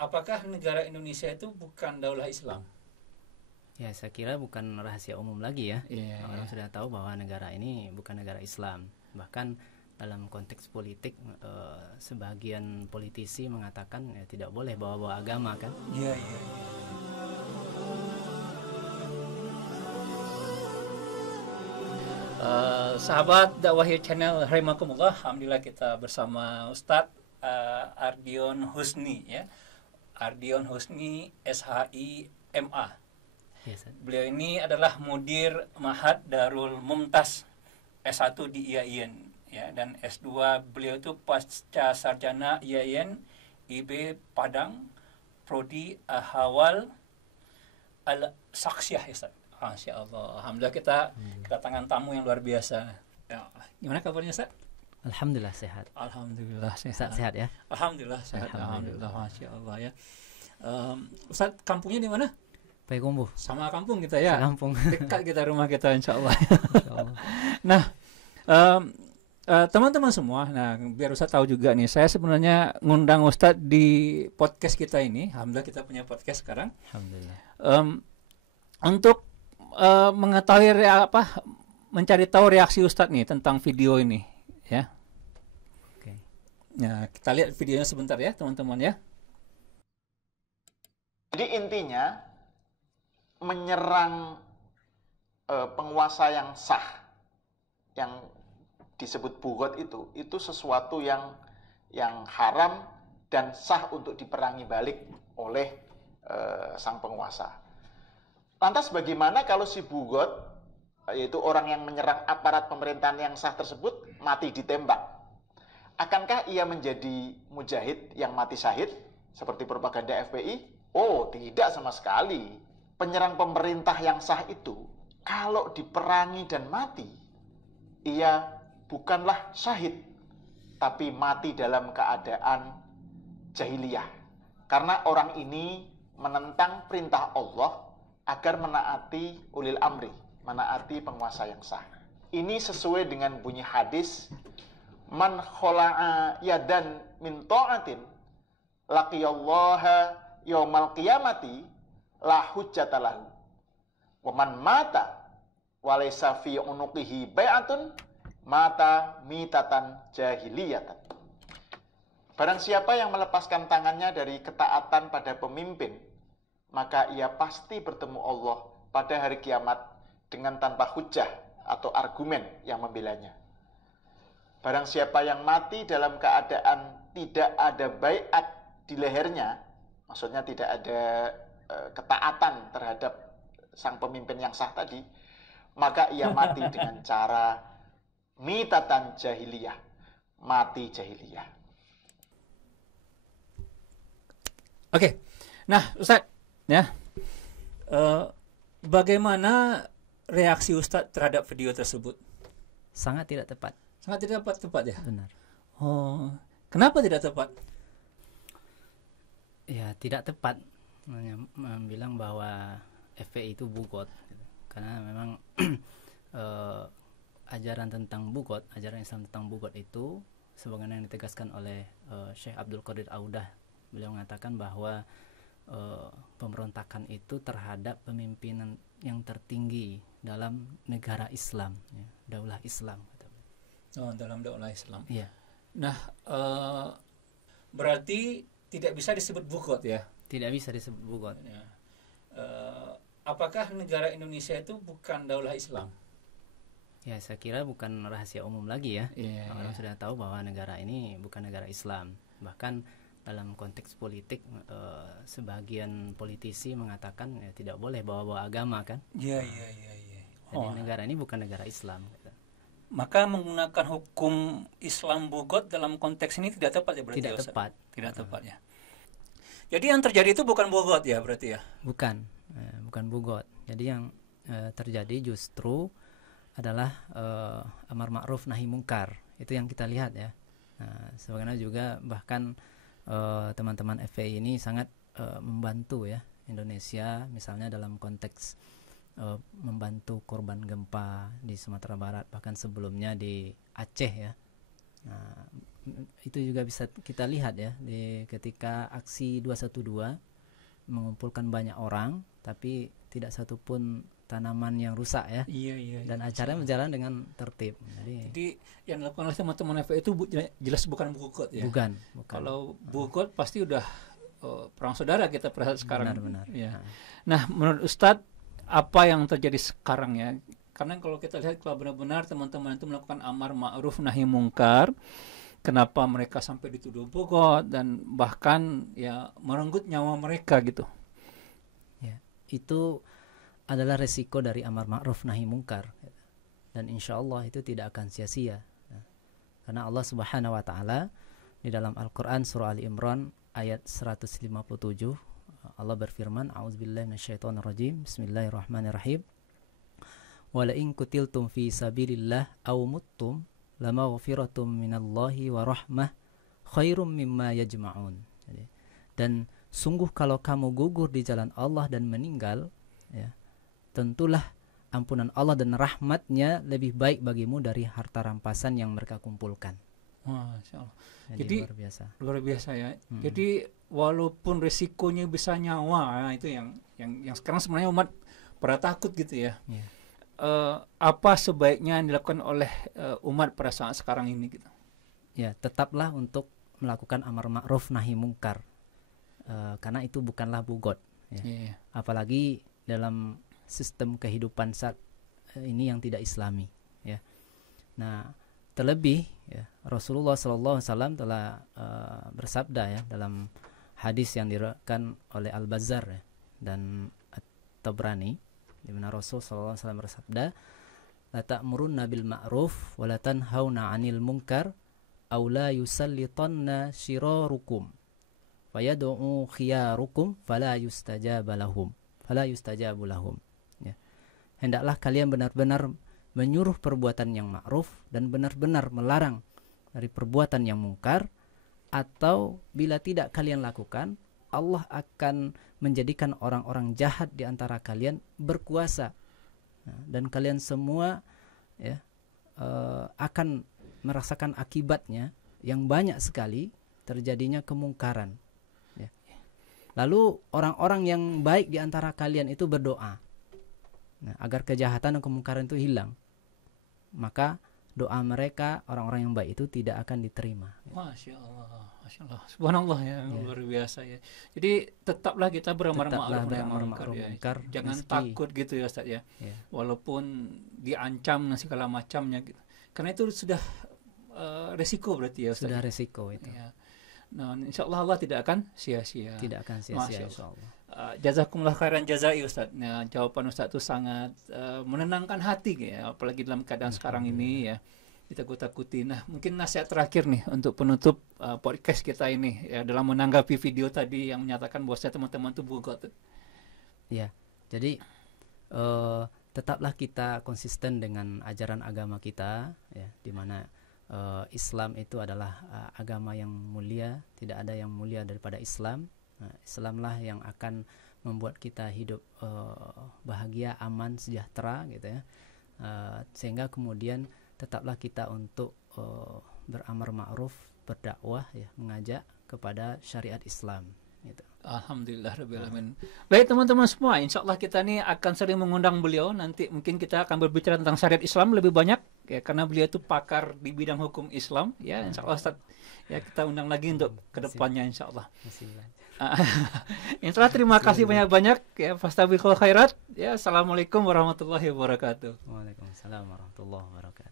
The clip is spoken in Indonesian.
apakah negara Indonesia itu bukan daulah Islam? Ya, saya kira bukan rahasia umum lagi ya. Iya, Orang iya. sudah tahu bahwa negara ini bukan negara Islam. Bahkan dalam konteks politik, sebagian politisi mengatakan ya tidak boleh bawa-bawa agama kan. Iya, iya, iya. Sahabat Dakwahir Channel, rahimakumullah. Alhamdulillah kita bersama Ustadz Ardion Husni ya. Ardion Husni SHI MA. Ya, Ustaz. Beliau ini adalah mudir Mahad Darul Mumtaz, S1 di IAIN ya, dan S2 beliau itu pasca sarjana IAIN IB Padang, prodi Ahwal Al Saksiyah ya, Ustaz. Masya Allah. Alhamdulillah kita kedatangan tamu yang luar biasa. Ya, gimana kabarnya, Ustaz? Alhamdulillah sehat. Alhamdulillah Ustaz sehat. sehat ya. Alhamdulillah sehat. Alhamdulillah. Alhamdulillah, Masya Allah ya. Ustaz, kampungnya di mana? Payakumbuh. Sama kampung kita ya. Kampung. Dekat kita rumah kita, insya Allah. Insyaallah. Nah, teman-teman semua, nah biar Ustadz tahu juga nih, saya sebenarnya ngundang Ustadz di podcast kita ini. Alhamdulillah kita punya podcast sekarang. Alhamdulillah. Untuk mengetahui mencari tahu reaksi Ustadz nih tentang video ini, ya. Oke. Nah, kita lihat videonya sebentar ya, teman-teman ya. Jadi intinya menyerang penguasa yang sah, yang disebut bugot itu sesuatu yang haram dan sah untuk diperangi balik oleh sang penguasa. Lantas bagaimana kalau si bugot, yaitu orang yang menyerang aparat pemerintahan yang sah tersebut, mati ditembak? Akankah ia menjadi mujahid yang mati syahid seperti propaganda FPI? Oh, tidak sama sekali. Penyerang pemerintah yang sah itu, kalau diperangi dan mati, ia bukanlah syahid, tapi mati dalam keadaan jahiliyah. Karena orang ini menentang perintah Allah agar menaati ulil amri, menaati penguasa yang sah. Ini sesuai dengan bunyi hadis, man khola'a yadan min ta'atin laqiyallaha yaumal qiyamati la hujjata lahu wa man mata walaysa fi unuqihi bai'atun mata mitatan jahiliyatan. Barang siapa yang melepaskan tangannya dari ketaatan pada pemimpin, maka ia pasti bertemu Allah pada hari kiamat dengan tanpa hujah atau argumen yang membelanya. Barang siapa yang mati dalam keadaan tidak ada baiat di lehernya, maksudnya tidak ada ketaatan terhadap sang pemimpin yang sah tadi, maka ia mati dengan cara mitatan jahiliyah, mati jahiliyah. Oke. Nah, Ustadz, ya. Bagaimana reaksi Ustadz terhadap video tersebut? Sangat tidak tepat. Sangat tidak tepat ya? Benar. Oh, kenapa tidak tepat? Ya, tidak tepat bilang bahwa FPI itu bugot gitu. Karena memang ajaran tentang bugot, ajaran Islam tentang bugot itu sebagaimana yang ditegaskan oleh Syekh Abdul Qadir Audah. Beliau mengatakan bahwa pemberontakan itu terhadap pemimpinan yang tertinggi dalam negara Islam, ya, daulah Islam. Oh, dalam daulah Islam. Iya. Nah, berarti tidak bisa disebut bugot ya? Tidak bisa disebut bugot. Ya. Apakah negara Indonesia itu bukan daulah Islam? Ya, saya kira bukan rahasia umum lagi ya. Iya, Orang iya. sudah tahu bahwa negara ini bukan negara Islam. Bahkan dalam konteks politik, sebagian politisi mengatakan ya, tidak boleh bawa-bawa agama kan. Iya, iya, iya, iya. Jadi negara ini bukan negara Islam gitu. Maka menggunakan hukum Islam bugot dalam konteks ini tidak tepat ya berarti? Tidak ya, Ustaz? tepat. Tidak tepat ya. Jadi yang terjadi itu bukan bugot ya berarti ya? Bukan, bukan bugot. Jadi yang terjadi justru adalah amar ma'ruf nahi mungkar. Itu yang kita lihat ya. Nah, sebagaimana juga bahkan teman-teman FPI ini sangat membantu ya Indonesia, misalnya dalam konteks membantu korban gempa di Sumatera Barat, bahkan sebelumnya di Aceh ya. Nah, itu juga bisa kita lihat ya di ketika aksi 212 mengumpulkan banyak orang tapi tidak satupun tanaman yang rusak ya. Iya. Dan acaranya berjalan dengan tertib. Jadi yang dilakukan oleh teman-teman FPI itu jelas bukan bugot ya. Bukan. Kalau bugot pasti udah perang saudara kita pada saat sekarang. Benar. Ya. Nah, menurut Ustadz apa yang terjadi sekarang ya? Karena kalau kita lihat kalau benar-benar teman-teman itu melakukan amar ma'ruf nahi mungkar, kenapa mereka sampai dituduh bugot dan bahkan ya merenggut nyawa mereka gitu. Ya, itu adalah resiko dari amar ma'ruf nahi mungkar, dan insya Allah itu tidak akan sia-sia. Karena Allah Subhanahu wa taala di dalam Al-Qur'an surah Ali Imran ayat 157 Allah berfirman, a'udzubillahi minasyaitonirrajim, bismillahirrahmanirrahim, wala in kutiltum fi sabilillah aw muttum lamaghfiratum minallahi wa rahmah khairum mimma yajma'un. Dan sungguh kalau kamu gugur di jalan Allah dan meninggal, ya, tentulah ampunan Allah dan rahmatnya lebih baik bagimu dari harta rampasan yang mereka kumpulkan. Masya Allah. Jadi luar biasa ya. Jadi walaupun resikonya bisa nyawa, itu yang sekarang sebenarnya umat pada takut gitu ya. Apa sebaiknya yang dilakukan oleh umat pada saat sekarang ini gitu? Ya, tetaplah untuk melakukan amar ma'ruf nahi mungkar, karena itu bukanlah bugot. Ya. Apalagi dalam sistem kehidupan saat ini yang tidak Islami. Ya. Nah, terlebih ya, Rasulullah SAW telah bersabda ya dalam hadis yang diriwayatkan oleh Al-Bazzar ya, dan At-Tabrani, di mana Rasulullah SAW bersabda, la ta'murunna bil ma'ruf wa la tanhauna 'anil munkar aw la yusallitanna syirarukum fayad'u khiyarukum fala yustajabu lahum. Ya. Hendaklah kalian benar-benar menyuruh perbuatan yang ma'ruf dan benar-benar melarang dari perbuatan yang mungkar, atau bila tidak kalian lakukan, Allah akan menjadikan orang-orang jahat di antara kalian berkuasa, dan kalian semua ya akan merasakan akibatnya yang banyak sekali terjadinya kemungkaran. Ya. Lalu orang-orang yang baik di antara kalian itu berdoa, agar kejahatan dan kemungkaran itu hilang. Maka doa mereka, orang-orang yang baik itu tidak akan diterima. Masya Allah. Subhanallah ya, luar biasa ya. Jadi tetaplah kita beramar ma'ruf nahi mungkar. Jangan takut gitu ya Ustaz ya. Walaupun diancam dan segala macamnya gitu. Karena itu sudah resiko berarti ya Ustaz. Sudah resiko itu. Ya. Nah, insyaallah Allah tidak akan sia-sia. Tidak akan sia-sia insyaallah. Jazakumullah khairan jazai Ustaz. Nah, jawaban Ustaz itu sangat menenangkan hati ya, apalagi dalam keadaan sekarang ini ya. Ditakut-takuti. Nah, mungkin nasihat terakhir nih untuk penutup podcast kita ini ya, dalam menanggapi video tadi yang menyatakan bahwa teman-teman itu bugot. Ya. Jadi tetaplah kita konsisten dengan ajaran agama kita ya, di mana Islam itu adalah agama yang mulia, tidak ada yang mulia daripada Islam. Nah, Islamlah yang akan membuat kita hidup bahagia, aman, sejahtera gitu ya. Sehingga kemudian tetaplah kita untuk beramar ma'ruf, berdakwah ya, mengajak kepada syariat Islam gitu. Alhamdulillah rabbil alamin. Baik teman-teman semua, insyaallah kita nih akan sering mengundang beliau, nanti mungkin kita akan berbicara tentang syariat Islam lebih banyak ya, karena beliau itu pakar di bidang hukum Islam ya. Insyaallah Ustaz ya, kita undang lagi untuk kedepannya insyaallah. Insyaallah terima kasih banyak-banyak ya, fastabiqul khairat ya. Assalamualaikum warahmatullahi wabarakatuh. Waalaikumsalam warahmatullahi wabarakatuh.